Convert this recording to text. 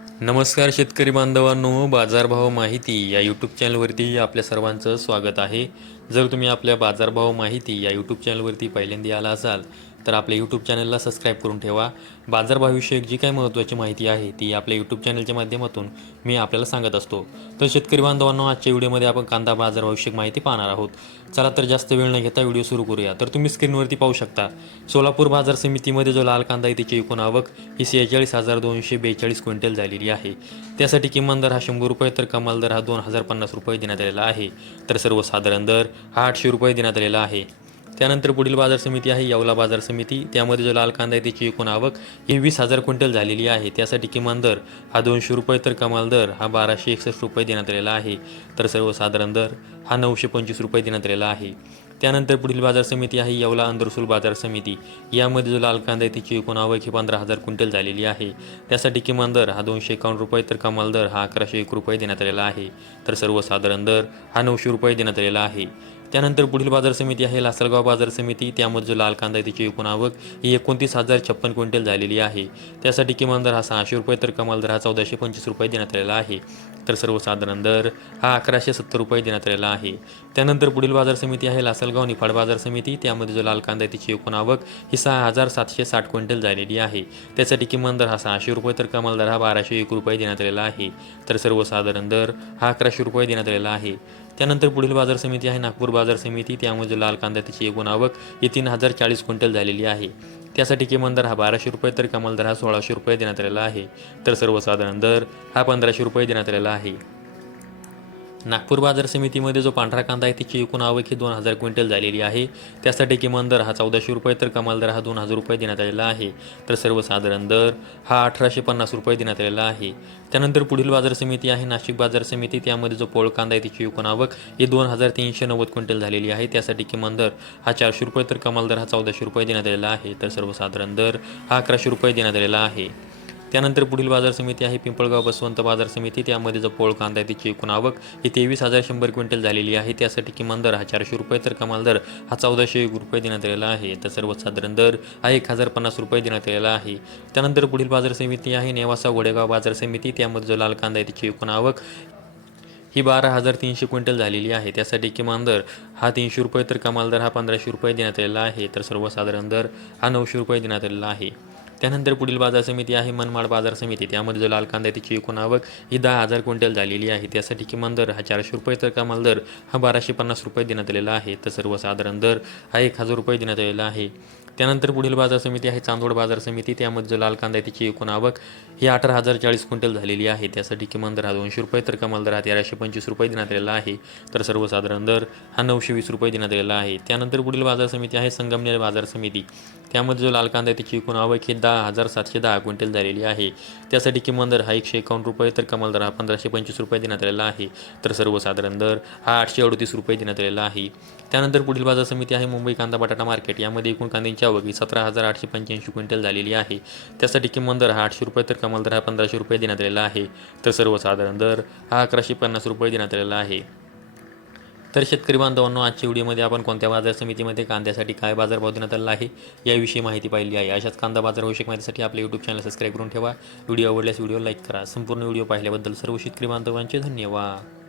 नमस्कार शेतकरी बांधवांनो, बाजारभाव माहिती या यूट्यूब चॅनलवरती आपल्या सर्वांचं स्वागत आहे. जर तुम्ही आपल्या बाजारभाव माहिती या यूट्यूब चॅनलवरती पहिल्यांदा आला असाल तर आपल्या यूट्यूब चॅनलला सबस्क्राईब करून ठेवा. बाजारभावाविषयक जी काही महत्त्वाची माहिती आहे ती आपल्या यूट्यूब चॅनलच्या माध्यमातून मी आपल्याला सांगत असतो. तर शेतकरी बांधवांनो, आजच्या व्हिडिओमध्ये आपण कांदा बाजारभावाविषयक माहिती पाहणार आहोत. चला तर जास्त वेळ न घेता व्हिडिओ सुरू करूया. तर तुम्ही स्क्रीनवरती पाहू शकता, सोलापूर बाजार समितीमध्ये जो लाल कांदा आहे त्याची एकूण आवक ही 46,242 क्विंटल झालेली आहे. त्यासाठी किमान दर हा 100 रुपये तर कमाल दर हा 2,050 रुपये देण्यात आलेला आहे. तर सर्वसाधारण दर हा 800 रुपये देण्यात आलेला आहे. त्यानंतर पुढील बाजार समिती आहे येवला बाजार समिती. त्यामध्ये जो लाल कांदा आहे त्याची एकूण आवक ही 20,000 क्विंटल झालेली आहे. त्यासाठी किमान दर हा 200 रुपये तर कमाल दर हा 1,261 रुपये देण्यात आलेला आहे. तर सर्वसाधारण दर हा 925 रुपये देण्यात आलेला आहे. त्यानंतर पुढील बाजार समिती आहे येवला अंदरसूल बाजार समिती. यामध्ये जो लाल कांदा आहे त्याची एकूण आवक ही 15,000 क्विंटल झालेली आहे. त्यासाठी किमान दर हा 251 रुपये तर कमाल दर हा 1,101 रुपये देण्यात आलेला आहे. तर सर्वसाधारण दर हा 900 रुपये देण्यात आलेला आहे. त्यानंतर पुढील बाजार समिती आहे लासलगाव बाजार समिती. त्यामध्ये जो लाल कांदा आहे त्याची एकूण आवक ही 29,056 क्विंटल झालेली आहे. त्यासाठी किमान दर हा 600 रुपये तर कमाल दर हा 1,425 रुपये देण्यात आलेला आहे. तर सर्वसाधारण दर हा 1,170 रुपये देण्यात आलेला आहे. त्यानंतर पुढील बाजार समिती आहे लासलगाव निफाड बाजार समिती. त्यामध्ये जो लाल कांदा आहे त्याची एकूण आवक ही 6,760 क्विंटल झालेली आहे. त्यासाठी किमान दर हा 600 रुपये तर कमाल दर हा 1,201 रुपये देण्यात आलेला आहे. तर सर्वसाधारण दर हा 1,100 रुपये देण्यात आलेला आहे. त्यानंतर पुढील बाजार समिती आहे नागपूर बाजार समिती. त्यामध्ये जो लाल कांदा त्याची एकूण आवक ही 3,040 क्विंटल झालेली आहे. त्यासाठी किमान दर हा 1,200 रुपये तर कमाल दर हा 1,600 रुपये देण्यात आलेला आहे. तर सर्वसाधारण दर हा 1,500 रुपये देण्यात आलेला आहे. नागपूर बाजार समितीमध्ये जो पांढरा कांदा आहे त्याची एकूण आवक ही 2,000 क्विंटल झालेली आहे. त्यासाठी किमान दर हा 1,400 रुपये तर कमाल दर हा 2,000 रुपये देण्यात आलेला आहे. तर सर्वसाधारण दर हा 1,850 रुपये देण्यात आलेला आहे. त्यानंतर पुढील बाजार समिती आहे नाशिक बाजार समिती. त्यामध्ये जो पोळ कांदा आहे त्याची एकूण आवक ही 2,390 क्विंटल झालेली आहे. त्यासाठी किमान दर हा 400 रुपये तर कमाल दर हा 1,400 रुपये देण्यात आलेला आहे. तर सर्वसाधारण दर हा 1,100 रुपये देण्यात आलेला आहे. त्यानंतर पुढील बाजार समिती आहे पिंपळगाव बसवंत बाजार समिती. त्यामध्ये जो पोळ कांदा आहे त्याची एकूण आवक ही 23,100 क्विंटल झालेली आहे. त्यासाठी किमान दर हा 400 रुपये तर कमाल दर हा 1,401 रुपये देण्यात आलेला आहे. तर सर्वसाधारण दर हा 1,050 रुपये देण्यात आलेला आहे. त्यानंतर पुढील बाजार समिती आहे नेवासा घोडेगाव बाजार समिती. त्यामध्ये जो लाल कांदा आहे त्याची एकूण आवक ही 12,300 क्विंटल झालेली आहे. त्यासाठी किमान दर हा 300 रुपये तर कमाल दर हा 1,500 रुपये देण्यात आलेला आहे. तर सर्वसाधारण दर हा 900 रुपये देण्यात आलेला आहे. त्यानंतर पुढील बाजार समिती आहे मनमाड बाजार समिती. त्यामध्ये जो लाल कांदा आहे त्याची एकूण आवक ही 10,000 क्विंटल झालेली आहे. त्यासाठी किमान दर हा 400 रुपये तर कमाल दर हा 1,250 रुपये देण्यात आलेला आहे. तर सर्वसाधारण दर हा 1,000 रुपये देण्यात आलेला आहे. त्यानंतर पुढील बाजार समिती आहे चांदवड बाजार समिती. त्यामध्ये जो लाल कांदा आहे त्याची एकूण आवक ही 18,040 क्विंटल झालेली आहे. त्यासाठी किमान दर हा 200 रुपये तर कमाल दर हा 1,325 रुपये देण्यात आलेला आहे. तर सर्वसाधारण दर हा 920 रुपये देण्यात आलेला आहे. त्यानंतर पुढील बाजार समिती आहे संगमनेर बाजार समिती. त्यामध्ये जो लाल कांदा आहे त्याची एकूण आवक ही 10,710 क्विंटल झालेली आहे. त्यासाठी किमान दर हा 151 रुपये तर कमाल दर हा 1,525 रुपये देण्यात आलेला आहे. तर सर्वसाधारण दर हा 838 रुपये देण्यात आलेला आहे. त्यानंतर पुढील बाजार समिती आहे मुंबई कांदा बटाटा मार्केट. यामध्ये एकूण कांद्यांची आवक ही 17,885 क्विंटल झालेली आहे. त्यासाठी किमान दर हा 800 रुपये तर कमाल दर हा 1,500 रुपये देण्यात आलेला आहे. तर सर्वसाधारण दर हा 1,150 रुपये देण्यात आलेला आहे. तर शेतकरी बांधवांनो, आजच्या व्हिडिओमध्ये आपण कोणत्या बाजार समितीमध्ये कांद्यासाठी काय बाजारभाव देण्यात आला आहे याविषयी माहिती पाहिली आहे. अशाच कांदा बाजारविषयक माहितीसाठी आपल्या यूट्यूब चॅनल सबस्क्राईब करून ठेवा. व्हिडिओ आवडल्यास व्हिडिओ लाईक करा. संपूर्ण व्हिडिओ पाहिल्याबद्दल सर्व शेतकरी बांधवांचे धन्यवाद.